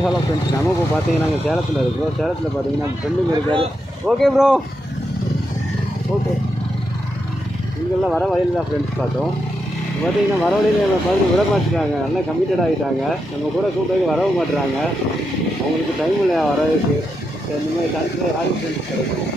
Hi hello friends, நம்ம இப்போ பார்த்தீங்கன்னா நாங்கள் சேலத்தில் இருக்கிறோம். சேலத்தில் பார்த்தீங்கன்னா ஃப்ரெண்டுங்க இருக்காரு. Okay bro, okay. இங்கெல்லாம் வர வழியில் தான் ஃப்ரெண்ட்ஸ் பார்த்தோம். பார்த்தீங்கன்னா வர வழியில் நம்ம பார்த்து விட மாட்டேறாங்க, நல்லா கமிட்டட் ஆகிட்டாங்க. நம்ம கூட கூப்பிட்டு வரவும் மாட்டுறாங்க. அவங்களுக்கு டைம் இல்லை வரதுக்கு. இந்த மாதிரி சான்ஸில் யாரும் ஃப்ரெண்ட்ஸ் கிடைக்கும்.